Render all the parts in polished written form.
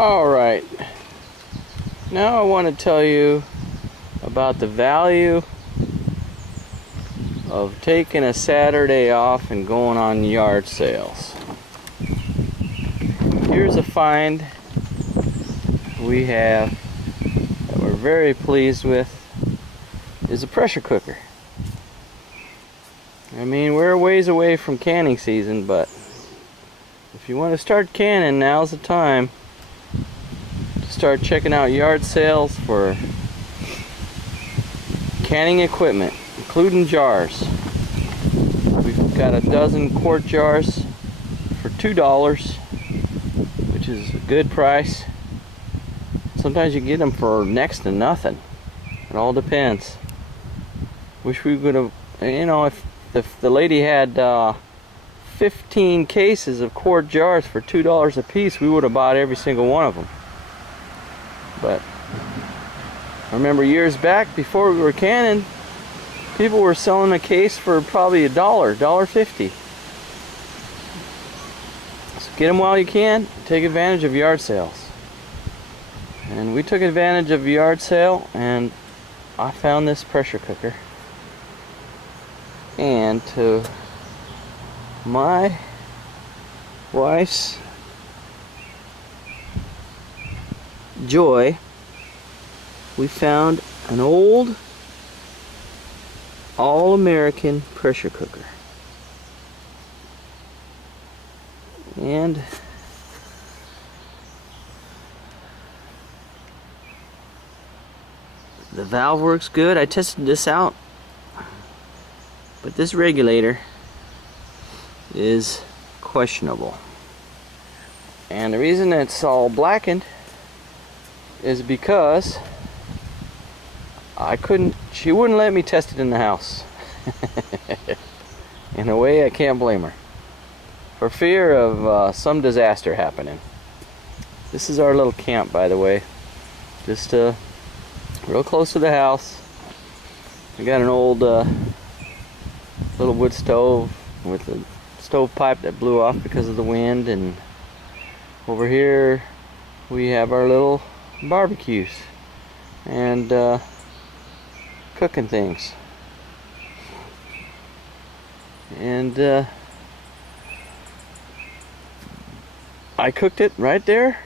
Alright, now I want to tell you about the value of taking a Saturday off and going on yard sales. Here's a find we have that we're very pleased with, is a pressure cooker. I mean, we're a ways away from canning season, but if you want to start canning, now's the time to start checking out yard sales for canning equipment, including jars. We've got a dozen quart jars for $2, which is a good price. Sometimes you get them for next to nothing. It all depends. Wish we would have, you know, if the lady had 15 cases of quart jars for $2 a piece, we would have bought every single one of them. But I remember years back, before we were canning, people were selling a case for probably $1.50. So get them while you can. Take advantage of yard sales. And we took advantage of a yard sale, and I found this pressure cooker. And to my wife's joy, we found an old all-American pressure cooker. And the valve works good. I tested this out, but this regulator is questionable. And the reason it's all blackened is because she wouldn't let me test it in the house. In a way, I can't blame her. For fear of some disaster happening. This is our little camp, by the way. Just real close to the house. We got an old little wood stove with a stove pipe that blew off because of the wind, and over here we have our little barbecues and cooking things. And I cooked it right there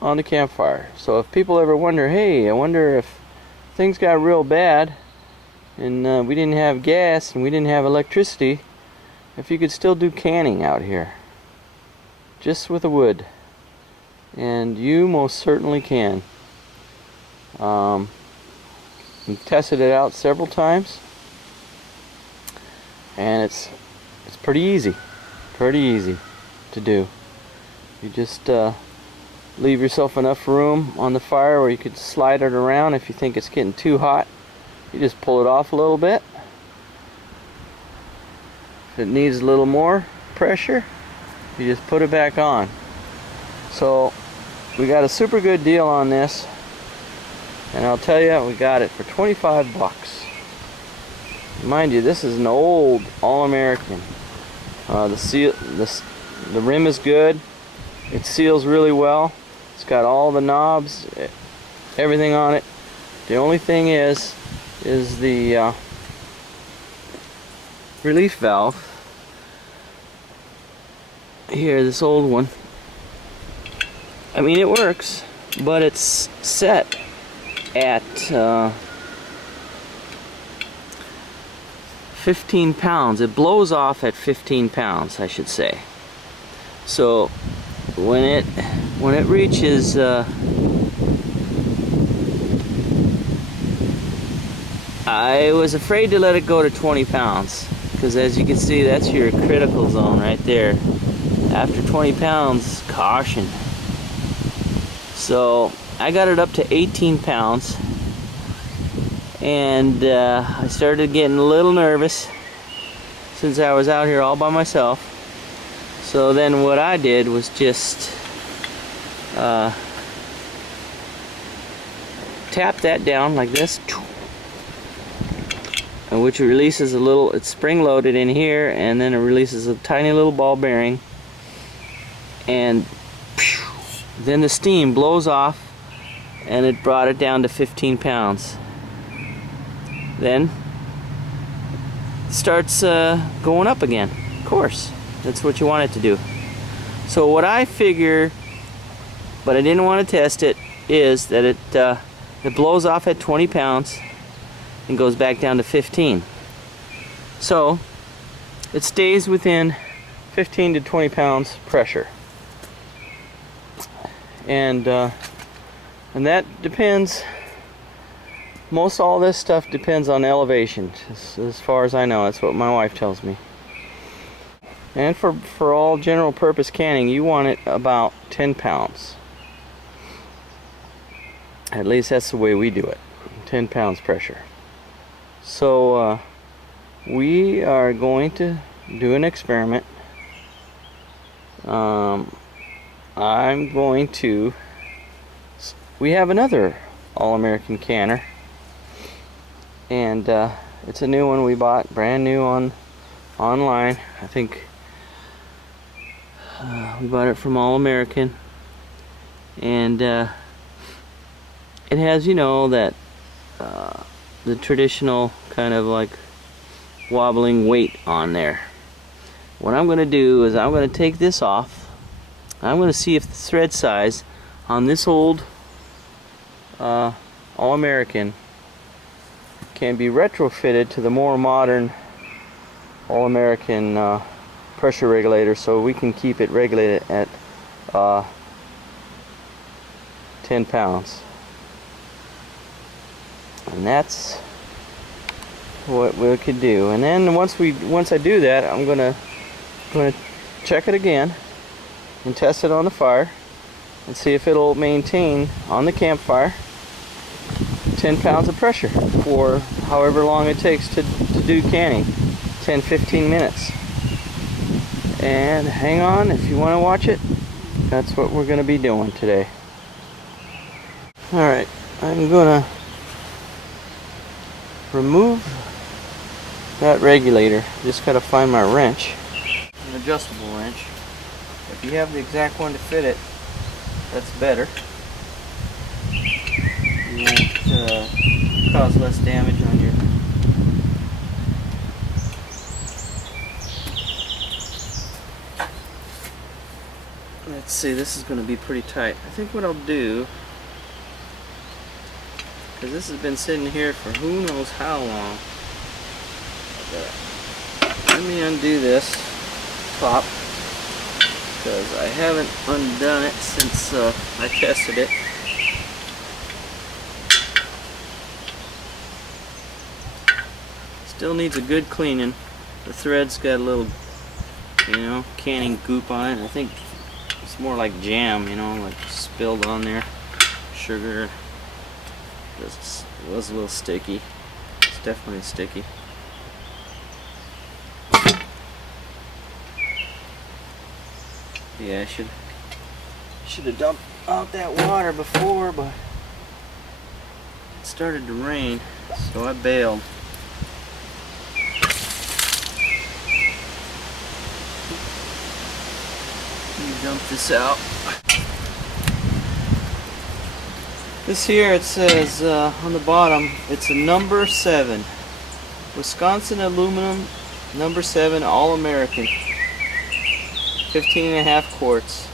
on the campfire. So if people ever wonder, hey, I wonder if things got real bad and we didn't have gas and we didn't have electricity, if you could still do canning out here just with the wood. And you most certainly can. We've tested it out several times, and it's pretty easy to do. You just leave yourself enough room on the fire where you could slide it around. If you think it's getting too hot, you just pull it off a little bit. If it needs a little more pressure, you just put it back on. So we got a super good deal on this, and I'll tell you, we got it for 25 bucks. Mind you, this is an old all-American. The rim is good. It seals really well. It's got all the knobs, everything on it. The only thing is the relief valve. Here, this old one. I mean, it works, but it's set at 15 pounds. It blows off at 15 pounds, I should say. So when it reaches I was afraid to let it go to 20 pounds, because as you can see, that's your critical zone right there. After 20 pounds, caution. So I got it up to 18 pounds, and I started getting a little nervous since I was out here all by myself. So then what I did was just tap that down like this, which releases a little, it's spring loaded in here, and then it releases a tiny little ball bearing, and Then the steam blows off and it brought it down to 15 pounds. Then it starts going up again. Of course, that's what you want it to do. So what I figure, but I didn't want to test it, is that it blows off at 20 pounds and goes back down to 15. So it stays within 15 to 20 pounds pressure. And that depends, most all this stuff depends on elevation, as far as I know. That's what my wife tells me. And for all general purpose canning, you want it about 10 pounds. At least that's the way we do it, 10 pounds pressure. So we are going to do an experiment. We have another All-American canner, and it's a new one we bought, brand new online. I think we bought it from All-American, and it has, you know, that the traditional kind of like wobbling weight on there. What I'm going to do is I'm going to take this off. I'm going to see if the thread size on this old All-American can be retrofitted to the more modern All-American pressure regulator, so we can keep it regulated at 10 pounds. And that's what we could do. And then once I do that, I'm gonna check it again and test it on the fire and see if it'll maintain on the campfire 10 pounds of pressure for however long it takes to do canning, 10-15 minutes. And hang on, if you want to watch it, that's what we're going to be doing today. Alright, I'm going to remove that regulator. Just got to find my wrench, an adjustable wrench. If you have the exact one to fit it, that's better. You won't cause less damage on your... Let's see, this is going to be pretty tight. I think what I'll do, because this has been sitting here for who knows how long, let me undo this top, because I haven't undone it since I tested it. Still needs a good cleaning. The thread's got a little, you know, canning goop on it. I think it's more like jam, you know, like spilled on there. Sugar. It was a little sticky. It's definitely sticky. Yeah, I should have dumped out that water before, but it started to rain, so I bailed. Dump this out. This here, it says on the bottom, it's a number 7 Wisconsin aluminum number 7 All-American, 15.5 quarts.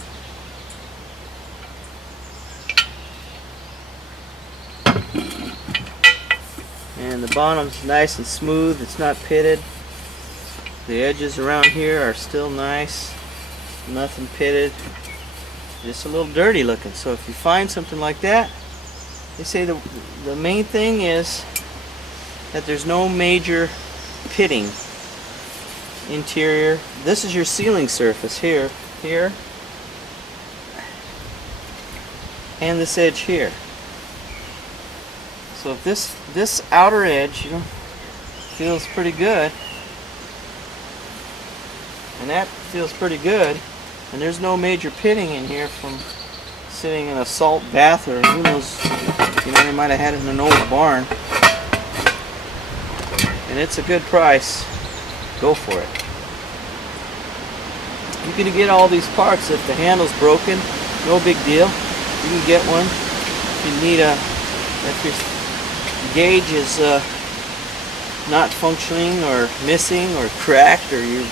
And the bottom's nice and smooth, it's not pitted. The edges around here are still nice. Nothing pitted, just a little dirty looking. So if you find something like that, they say the main thing is that there's no major pitting interior. This is your sealing surface here, and this edge here. So if this outer edge, you know, feels pretty good, and that feels pretty good, and there's no major pitting in here from sitting in a salt bath, or who knows, you know, they might have had it in an old barn, and it's a good price, go for it. You can get all these parts. If the handle's broken, No big deal. You can get one. If you need if your gauge is not functioning or missing or cracked, or you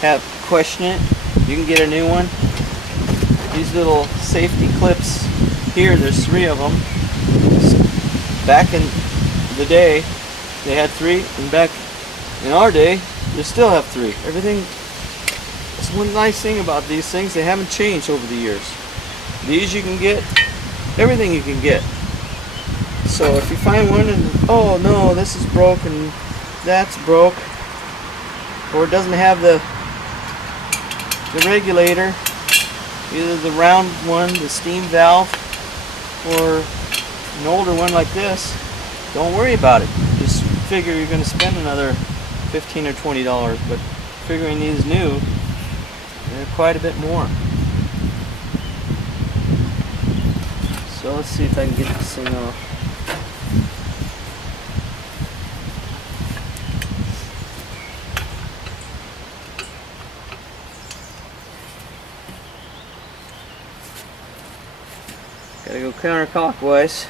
have question it, you can get a new one. These little safety clips here, there's 3 of them. Back in the day they had 3, and back in our day they still have 3. Everything. That's one nice thing about these things, they haven't changed over the years. These you can get, everything you can get. So if you find one and, oh no, this is broken, that's broke, or it doesn't have the regulator, either the round one, the steam valve, or an older one like this, don't worry about it. Just figure you're going to spend another $15 or $20, but figuring these new, they're quite a bit more. So let's see if I can get this thing off. Gotta go counterclockwise.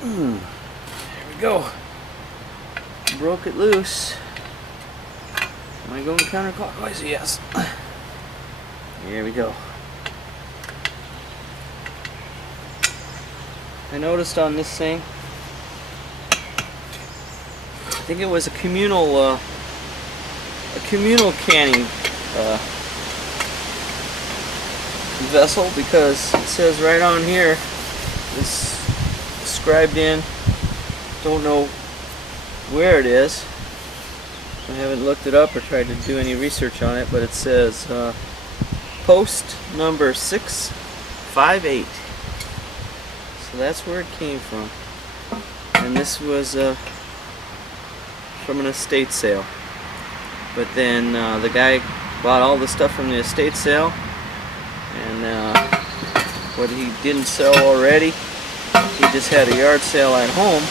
There we go. Broke it loose. Am I going counterclockwise? Yes. Here we go. I noticed on this thing, I think it was a communal canning vessel, because it says right on here, it's scribed in, don't know where it is, I haven't looked it up or tried to do any research on it, but it says post number 658, so that's where it came from. And this was from an estate sale, but then the guy bought all the stuff from the estate sale, and what he didn't sell already, he just had a yard sale at home,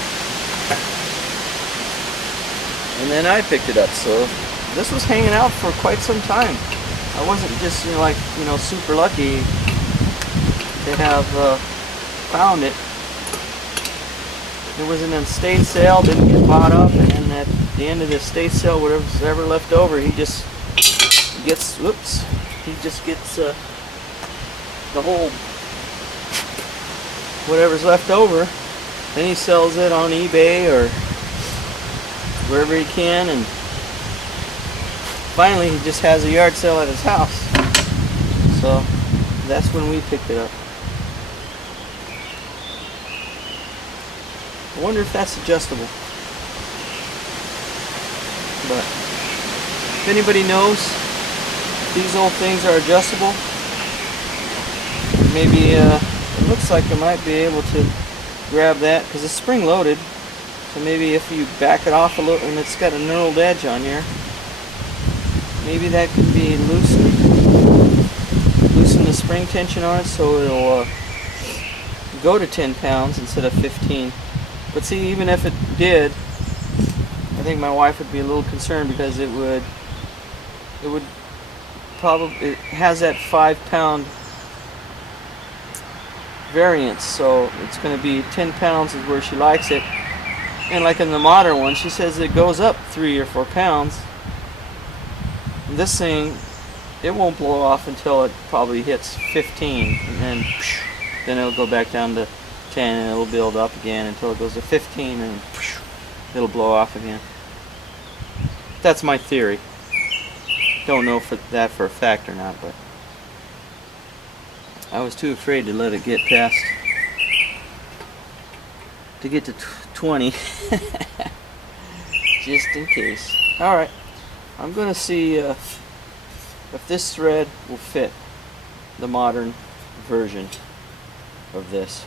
and then I picked it up. So this was hanging out for quite some time. I wasn't just super lucky to have found it. It was an estate sale, didn't get bought up, and then at the end of the estate sale, whatever's ever left over, he just gets, the whole, whatever's left over, then he sells it on eBay or wherever he can, and finally he just has a yard sale at his house. So that's when we picked it up. I wonder if that's adjustable. But if anybody knows if these old things are adjustable, maybe it looks like I might be able to grab that, because it's spring loaded, so maybe if you back it off a little, and it's got a knurled edge on here, maybe that can be loosen the spring tension on it, so it'll go to 10 pounds instead of 15. But see, even if it did, I think my wife would be a little concerned, because it would probably, it has that 5-pound variance, so it's going to be 10 pounds is where she likes it. And like in the modern one, she says it goes up 3 or 4 pounds. This thing, it won't blow off until it probably hits 15, and then it'll go back down to 10, and it'll build up again until it goes to 15, and it'll blow off again. That's my theory. Don't know for a fact or not, but I was too afraid to let it get past, to get to 20, just in case. Alright, I'm going to see if this thread will fit the modern version of this.